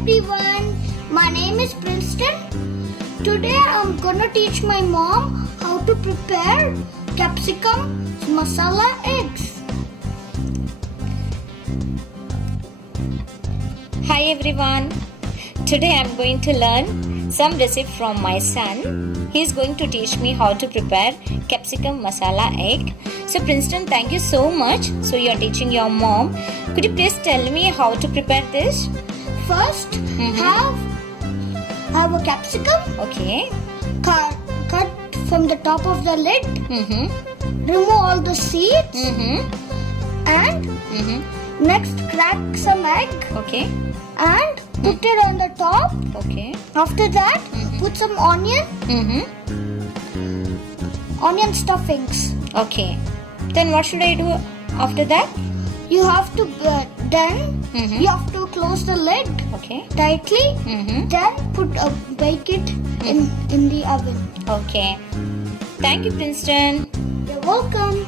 everyone, my name is Princeton. Today I'm gonna teach my mom how to prepare capsicum masala eggs. Hi everyone, today I'm going to learn some recipe from my son. He's going to teach me how to prepare capsicum masala egg. So Princeton, thank you so much. So you're teaching your mom. Could you please tell me how to prepare this? First, have a capsicum. Okay. Cut from the top of the lid. Remove all the seeds. And next crack some egg. Okay. And put it on the top. Okay. After that, put some onion. Onion stuffings. Okay. Then what should I do after that? You have to you have to close the lid tightly. Then bake it in the oven. Okay. Thank you, Princeton. You're welcome.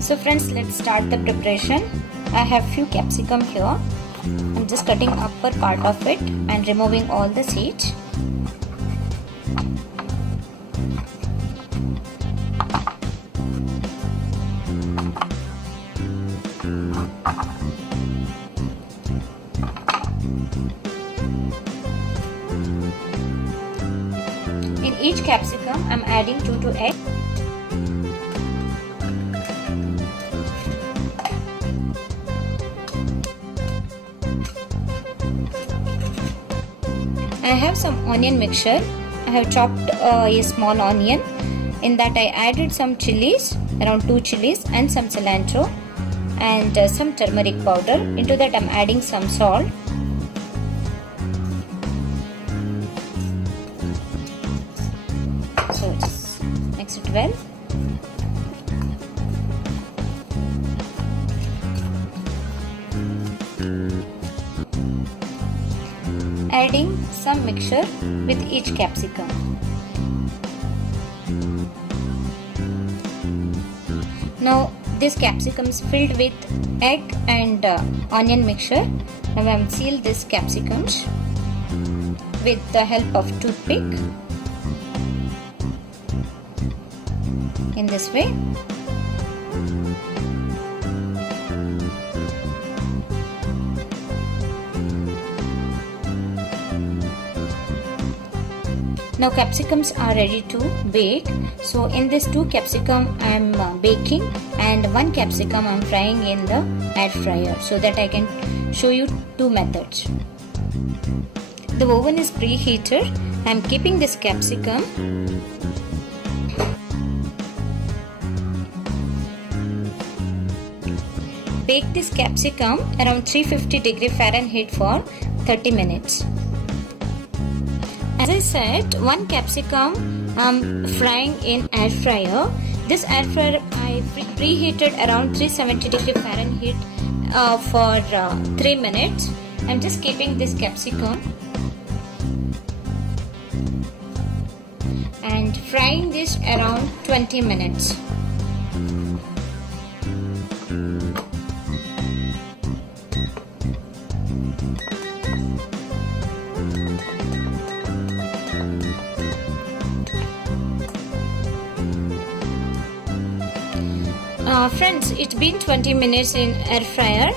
So friends, let's start the preparation. I have few capsicum here. I'm just cutting upper part of it and removing all the seeds. In each capsicum, I'm adding 2 to 8. I have some onion mixture. I have chopped a small onion. In that I added some chillies, around 2 chillies, and some cilantro and some turmeric powder. Into that I'm adding some salt. So just mix it well. Adding some mixture with each capsicum. Now this capsicum is filled with egg and onion mixture. Now I am seal these capsicums with the help of toothpick in this way. Now capsicums are ready to bake. So in this 2 capsicum I am baking and 1 capsicum I am frying in the air fryer, so that I can show you 2 methods. The oven is preheated. I am keeping this capsicum. Bake this capsicum around 350 Fahrenheit for 30 minutes. As I said, 1 capsicum I'm frying in air fryer. This air fryer I preheated around 370 Fahrenheit for 3 minutes. I'm just keeping this capsicum and frying this around 20 minutes. Friends, it's been 20 minutes in air fryer.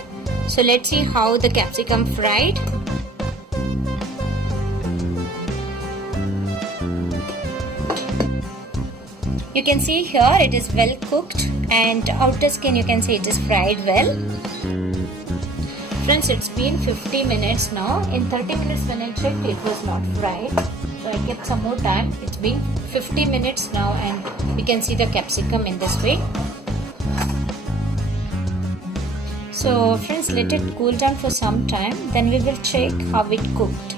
So let's see how the capsicum fried. You can see here it is well cooked, and outer skin you can see it is fried well. Friends, it's been 50 minutes now. In 30 minutes when I checked, it was not fried. So I kept some more time. It's been 50 minutes now and we can see the capsicum in this way. So friends, let it cool down for some time, then we will check how it cooked.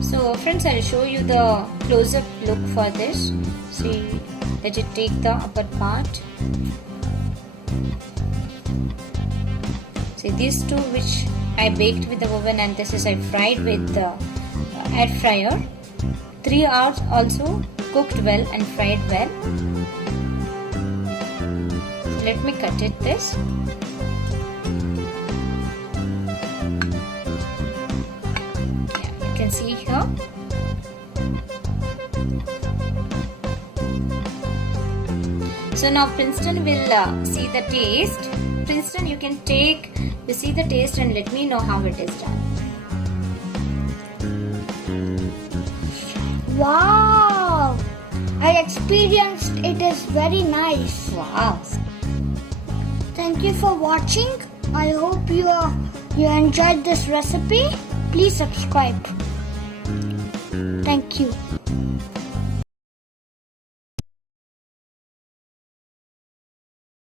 So friends, I will show you the close-up look for this. See, let it take the upper part. See, these 2 which I baked with the oven, and this is I fried with the air fryer. 3 hours also cooked well and fried well. Let me cut it this. here. So now Princeton will see the taste. Princeton, you can see the taste and let me know how it is done. Wow! I experienced it is very nice. Wow. Thank you for watching. I hope you enjoyed this recipe. Please subscribe. Thank you.